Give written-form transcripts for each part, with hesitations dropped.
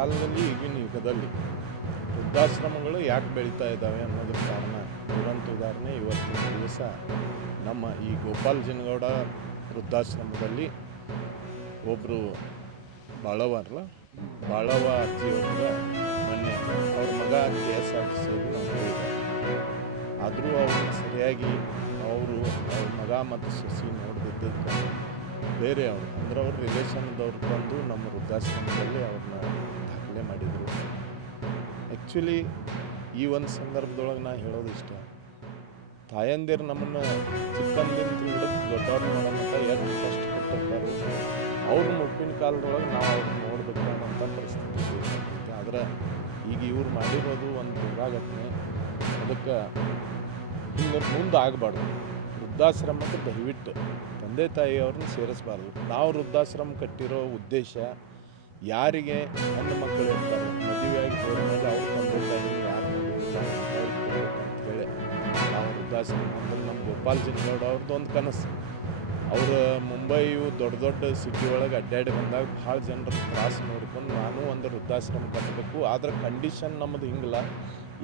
ಕಾಲದಲ್ಲಿ ಈಗಿನ ಯುಗದಲ್ಲಿ ವೃದ್ಧಾಶ್ರಮಗಳು ಯಾಕೆ ಬೆಳೀತಾ ಇದ್ದಾವೆ ಅನ್ನೋದಕ್ಕೆ ಕಾರಣ ದುರಂತ ಉದಾಹರಣೆ ಇವತ್ತಿನ ದಿವಸ ನಮ್ಮ ಈ ಗೋಪಾಲ್ ಜಿನಗೌಡ ವೃದ್ಧಾಶ್ರಮದಲ್ಲಿ ಒಬ್ಬರು ಬಾಳವ ಅಜ್ಜಿಯವರ ಮೊನ್ನೆ ಅವ್ರ ಮಗ KSRTC ಆದರೂ ಅವ್ರನ್ನ ಸರಿಯಾಗಿ ಅವ್ರ ಮಗ ಮತ್ತು ಸೊಸಿ ನೋಡಿದ್ದಕ್ಕೆ ಬೇರೆ ಅವ್ರ ರಿಲೇಷನ್ದವ್ರು ಬಂದು ನಮ್ಮ ವೃದ್ಧಾಶ್ರಮದಲ್ಲಿ ಅವ್ರನ್ನ ದಾಖಲೆ ಮಾಡಿದರು. ಆ್ಯಕ್ಚುಲಿ ಈ ಒಂದು ಸಂದರ್ಭದೊಳಗೆ ನಾ ಹೇಳೋದು ಇಷ್ಟ, ತಾಯಂದಿರು ನಮ್ಮನ್ನು ಚಿಕ್ಕಂದಿನ ಹಿಡಿದು ದೊಡ್ಡವ್ರು ಮಾಡೋಂಥ ಎಷ್ಟು ಕಷ್ಟಪಟ್ಟಿರ್ತಾರೋ ಅವ್ರ ಮುಪ್ಪಿನ ಕಾಲದೊಳಗೆ ನಾವು ಅವ್ರನ್ನ ನೋಡಬೇಕು ಅನ್ನೋಂಥ ಪರಿಸ್ಥಿತಿ ಐತೆ. ಆದರೆ ಈಗ ಇವ್ರು ಮಾಡಿರೋದು ಒಂದು ದುರಾಘಟನೆ. ಅದಕ್ಕೆ ಹಿಂಗೆ ಮುಂದೆ ಆಗಬಾರ್ದು. ವೃದ್ಧಾಶ್ರಮಕ್ಕೆ ದಯವಿಟ್ಟು ತಂದೆ ತಾಯಿಯವ್ರನ್ನ ಸೇರಿಸಬಾರ್ದು. ನಾವು ವೃದ್ಧಾಶ್ರಮ ಕಟ್ಟಿರೋ ಉದ್ದೇಶ ಯಾರಿಗೆ ಹೆಣ್ಣು ಮಕ್ಕಳು ಇರ್ತಾರೆ, ಮದುವೆಯಾಗಿ ಹೋದ್ಮೇಲೆ ಅವ್ರ ತಂದೆ ತಾಯಿ ಯಾರು ಅಂತೇಳಿ ನಾವು ವೃದ್ಧಾಶ್ರಮ ಅಂದ್ರೆ ನಮ್ಮ ಗೋಪಾಲ್ ಜಿನಗೌಡ ಅವ್ರದ್ದು ಒಂದು ಕನಸು. ಅವರು ಮುಂಬೈಯು ದೊಡ್ಡ ಸಿಟಿ ಒಳಗೆ ಅಡ್ಡಾಡಿ ಬಂದಾಗ ಭಾಳ ಜನರ ತ್ರಾಸು ನೋಡ್ಕೊಂಡು ನಾನು ಒಂದು ವೃದ್ಧಾಶ್ರಮ ಕಟ್ಟಬೇಕು. ಆದರೆ ಕಂಡೀಷನ್ ನಮ್ಮದು ಹಿಂಗಿಲ್ಲ,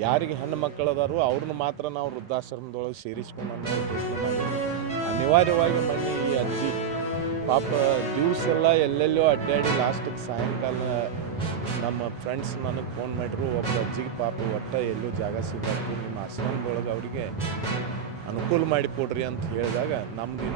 ಯಾರಿಗೆ ಹೆಣ್ಣು ಮಕ್ಕಳು ಅದಾರೋ ಅವ್ರನ್ನ ಮಾತ್ರ ನಾವು ವೃದ್ಧಾಶ್ರಮದೊಳಗೆ ಸೇರಿಸ್ಕೊಂಡು ಅನ್ನೋ ಉದ್ದೇಶ ಮಾಡಿದ್ವಿ. ಅನಿವಾರ್ಯವಾಗಿ ಮೊನ್ನೆ ಈ ಅಜ್ಜಿ ಪಾಪ ದಿವಸ ಎಲ್ಲ ಎಲ್ಲೆಲ್ಲೋ ಅಡ್ಡಾಡಿ ಲಾಸ್ಟಿಗೆ ಸಾಯಂಕಾಲ ನಮ್ಮ ಫ್ರೆಂಡ್ಸ್ ನನಗೆ ಫೋನ್ ಮಾಡಿದ್ರು, ಒಬ್ಬ ಅಜ್ಜಿಗೆ ಪಾಪ ಒಟ್ಟು ಎಲ್ಲೂ ಜಾಗ ಸಿಗಬೇಕು, ನಿಮ್ಮ ಆಶ್ರಮದೊಳಗೆ ಅವರಿಗೆ ಅನುಕೂಲ ಮಾಡಿಕೊಡ್ರಿ ಅಂತ ಹೇಳಿದಾಗ ನಮ್ದು